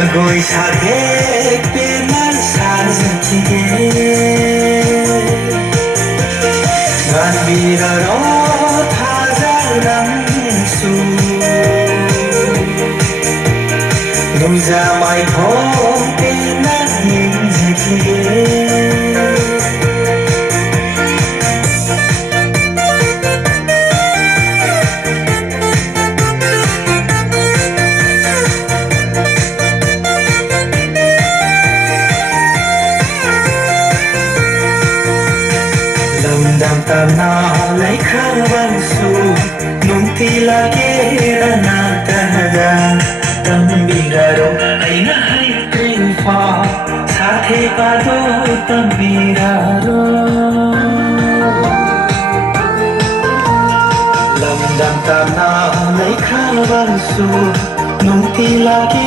Jagoy sate penan sasatige Ngan biraro thajarang su Nuja mai thong penan yingzatige Dam tam na lai khawan su nung ti la ke na ta da tam bi ga ro ai na hai tring fa sa the pa do tam bi ga ro lam dam tam na lai khawan su nung ti la ke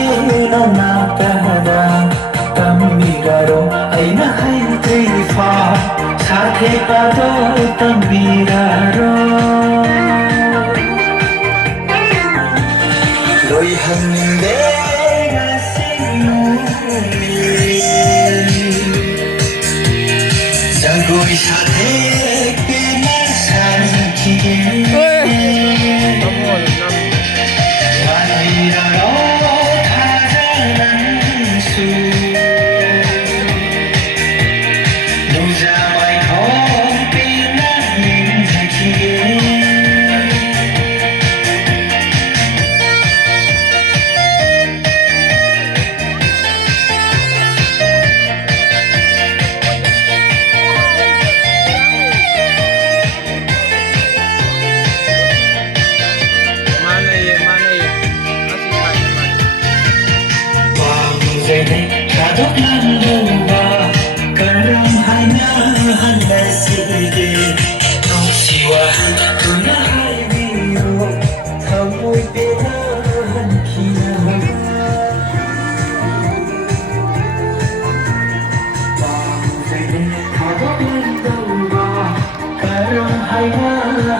na ta da tam bi ga ro ai na hai tring fa साथे पादो तंबीरारो लोई हंदे जागोई साथे केना साथिगे तंबीरारो थाजानां सु 누자 마이 홈빛나 인자키게 밤새내 가득한 누가 한달시게 녹시와 그나 하이위로 서로의 빼다한 기나 밤새는 가둬둔 너와 가령 하이나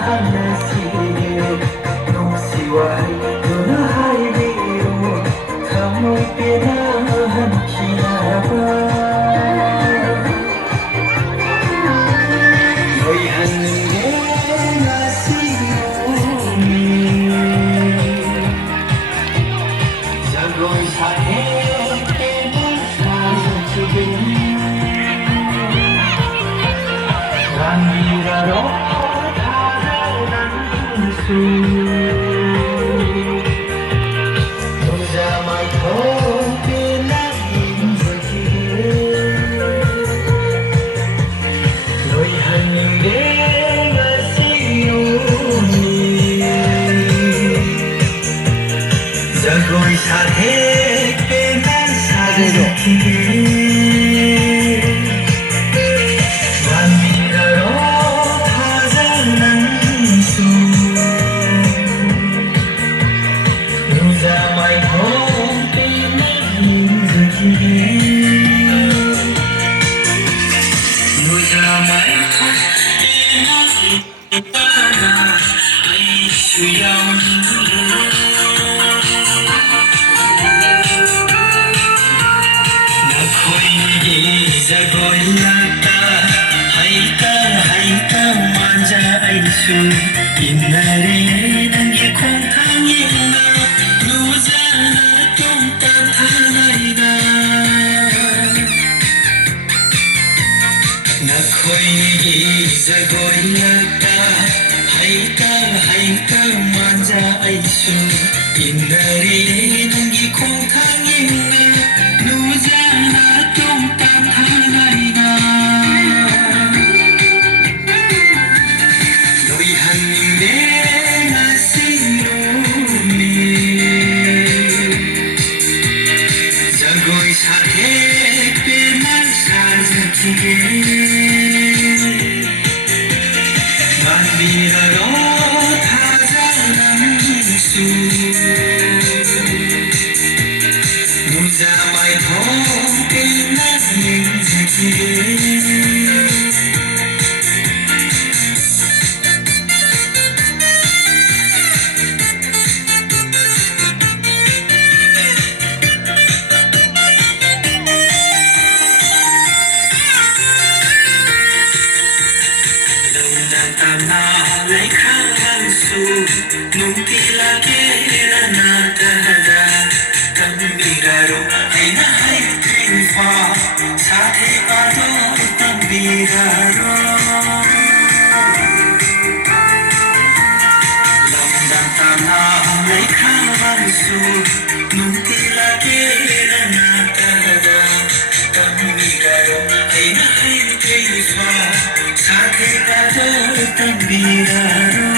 한달시게 녹시와 그나 하이위로 서로의 빼다한 기나 Jagoy sathe penan sasatige Manmiraro thajanang su Nuja mai thong penan yingzatige Nuja mai thong penan yingzatige Ai suyang Jagoy lata haika manja aisu inare nangi khong thangina luzana tum ta thanaida nakhoi gi jagoy lata haika manja aisu inare nangi khong thangina luzana tum ta Jagoy sathe penan sasatige Manmiraro thajanang su Nuja mai thong penan yingzatige tambiraro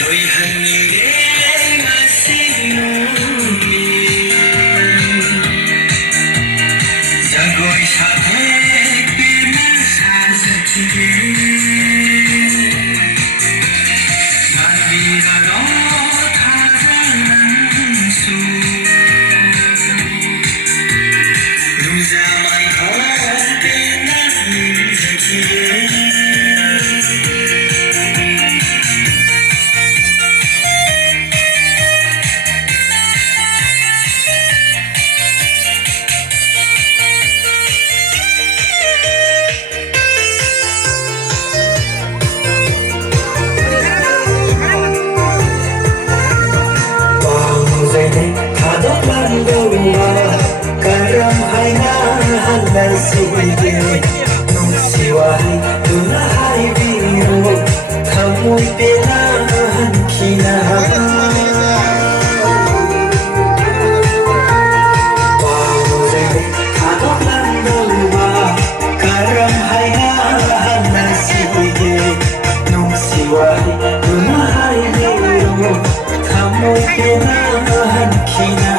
loi hange masinuni jagoi sathe pena sajati tambiraro thajanansu luzamai pena ninjaki Karam hai na halal sige nung siwai tuna hai biro thamoi pena hankina Karam hai na halal sige nung siwai tuna hai biro thamoi pena hankina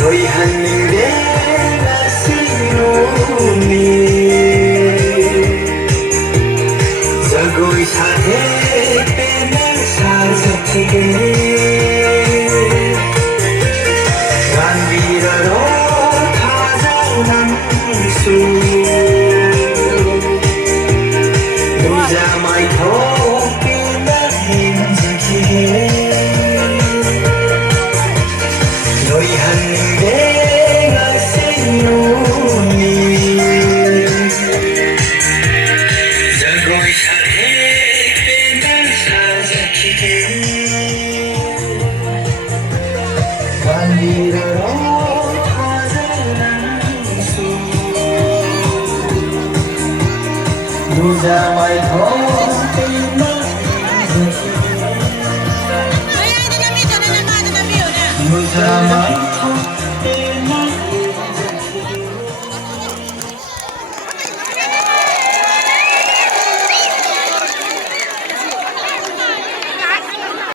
loi hange masinuni jagoi sathe pena sajati ranbiraro thajanansu luzamai pena ninjaki loi hange masinuni jagoi sathe pena sajati ranbiraro thajanansu luzamai